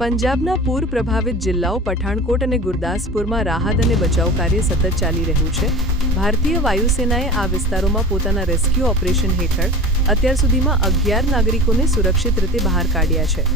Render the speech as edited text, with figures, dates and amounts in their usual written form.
પંજાબના પૂર પ્રભાવિત જિલ્લાઓ પઠાણકોટ અને ગુરદાસપુરમાં રાહત અને બચાવ કાર્ય સતત ચાલી રહ્યું છે. ભારતીય વાયુસેનાએ આ વિસ્તારોમાં પોતાના રેસ્ક્યુ ઓપરેશન હેઠળ અત્યાર સુધીમાં 11 નાગરિકોને સુરક્ષિત રીતે બહાર કાઢ્યા છે.